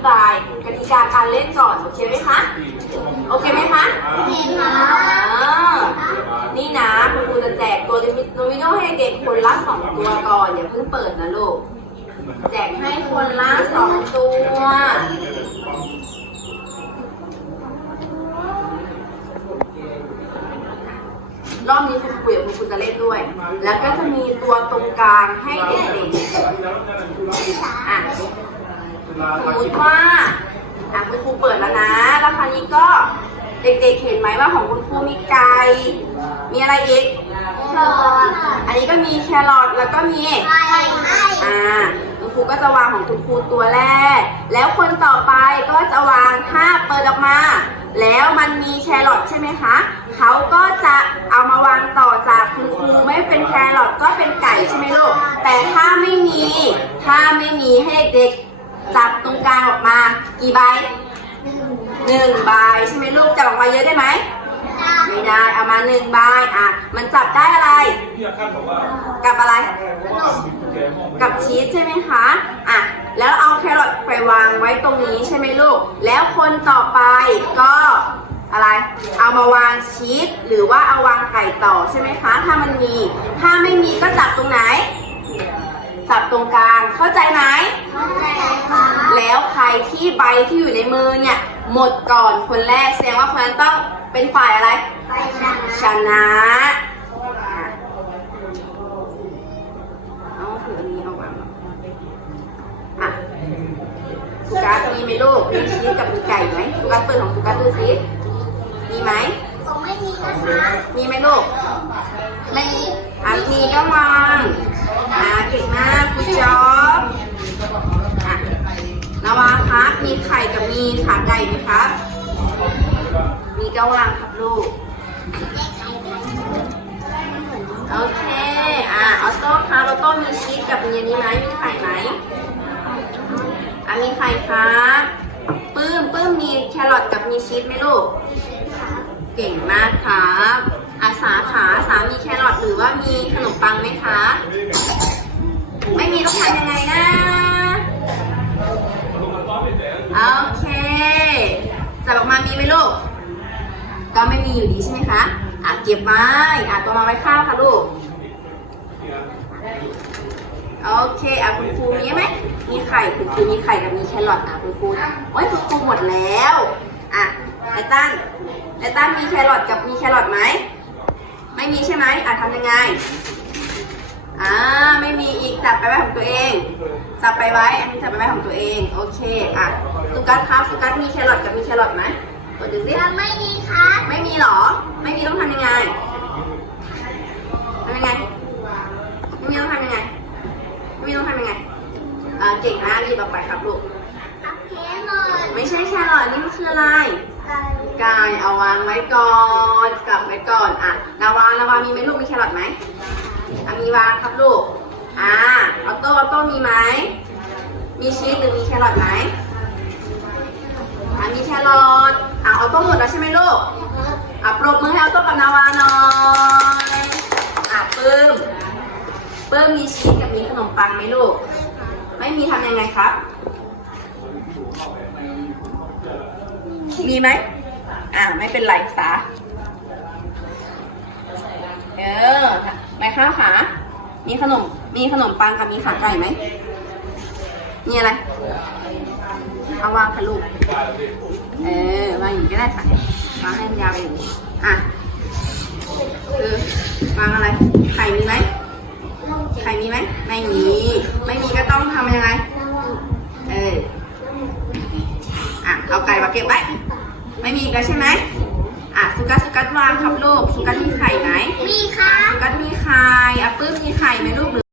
ธิบายกติกาการเล่นก่อน โอเคไหมคะ โอเคไหมคะเห็นค่ะนี่นะคุณครูจะแจกตัวโดมิโนให้เด็กคนละสองตัวก่อน อย่าเพิ่งเปิดนะลูก แจกให้คนละสองตัว รอบนี้คุณครูกับคุณครูจะเล่นด้วย แล้วก็จะมีตัวตรงกลางให้เด็กๆอะ สมมติว่าอะคุณครูเปิดแล้วนะ แล้วคราวนี้ก็เด็กๆเห็นไหมว่าของคุณครูมีไก่มีอะไรอีกเกิดอันนี้ก็มีแครอทแล้วก็มีไข่ไข่อ่าคุณครูก็จะวางของคุณครูตัวแรก แล้วคนต่อไปก็จะวางถ้าเปิดออกมา แล้วมันมีแครอทใช่ไหมคะ เขาก็จะเอามาวางต่อจากคุณครูไม่เป็นแครอทก็เป็นไก่ใช่ไหมลูก แต่ถ้าไม่มี ถ้าไม่มีให้เด็ก จับตรงกลางออกมา กี่ใบหนึ่งใบใช่ไหมลูกจับออกมาเยอะได้ไหมไม่ได้เอามาหนึ่งใบอะมันจับได้อะไรกับอะไร กับชีสใช่ไหมคะอะแล้วเอาแครอทไปวางไว้ตรงนี้ใช่ไหมลูก แล้วคนต่อไปก็อะไร เอามาวางชีสหรือว่าเอาวางไก่ต่อใช่ไหมคะ ถ้ามันมี ถ้าไม่มีก็จับตรงไหน จับตรงกลางเข้าใจไหมแล้วใครที่ใบที่อยู่ในมือเนี่ย หมดก่อนคนแรกแสดงว่าคนนั้นต้องเป็นฝ่ายอะไร ไปชนะชนะอะเอาถืออันนี้เอาวางอะสุกัสมีไหมลูกมีชีสกับมีไก่ไหมสุกัสเปิดของสุกัสดูสิมีไหมผมไม่มีนะคะมีไหมลูกไม่มีอะมีก็วางอะ เก่งมากคุณจ๊อบอะนาวาครับ มีไข่กับมีขาไก่ไหมครับ มีก็วางครับลูก โอเค อะออโต้ครับออโต้มีชีสกับมีอันนี้ไหมมีไข่ไหมอะมีไข่ครับปื้มปื้มมีแครอทกับมีชีสไหมลูก เก่งมากครับอาสาขาสามีแครอทหรือว่ามีขนมปังไหมคะ ไม่มีต้องทำยังไงนะ โอเคจับออกมามีไหมลูก ก็ไม่มีอยู่ดีใช่ไหมคะ อะเก็บไว้ อะตัวมาไว้ข้าวค่ะลูก โอเค อะคุณครูมีไหม มีไข่คุณครูมีไข่กับมีแครอทอะคุณครูโอ้ยคุณครูหมดแล้ว อะไอตันไอตันมีแครอทกับมีแครอทไหม ไม่มีใช่ไหมอะทำยังไง จับไปไว้ของตัวเอง จับไปไว้ อันนี้จับไปไว้ของตัวเอง โอเค อะ สุกัสครับ สุกัสมีแครอทกับมีแครอทไหมกดดูสิยังไม่มีครับไม่มีเหรอ ไม่มีต้องทำยังไงทำยังไง ไม่มีต้องทำยังไง ไม่มีต้องทำยังไงอ่าเก่งมากหยิบออกไปครับลูกอัพเคสหน่อยไม่ใช่แครอทนี่มันคืออะไรไก่กายเอาวางไว้ก่อนกลับไว้ก่อน อะนาวานาวามีไหมลูกมีแครอทไหมอะมีวางครับลูก อ่าออโต้ออโต้มีไหม มีชีสหรือมีแครอทไหมอะมีแครอทอะออโต้หมดแล้วใช่ไหมลูกอะปรบมือให้ออโต้กับนาวาหน่อยอะปื้มปื้มมีชีสกับมีขนมปังไหมลูก ไม่มีทำยังไงครับ มีไหมอ่าไม่เป็นไรสาเออไหมข้าวขา มีขนม มีขนมปังกับมีขาไก่ไหม มีอะไร เอาวางค่ะลูก เออวางอย่างนี้ก็ได้ค่ะวางให้มันยาวไปอย่างนี้อะ คือวางอะไร ไข่มีไหม ไข่มีไหม ไม่มี ไม่มีก็ต้องทำยังไง เออ อะ เอาไก่มาเก็บไว้ ไม่มีอีกแล้วใช่ไหม อะสุกัสสุกัสวางครับลูกสุกัสมีไข่ไหมมีครับสุกัสมีไข่อะปื้มมีไข่ไหมลูกหรือ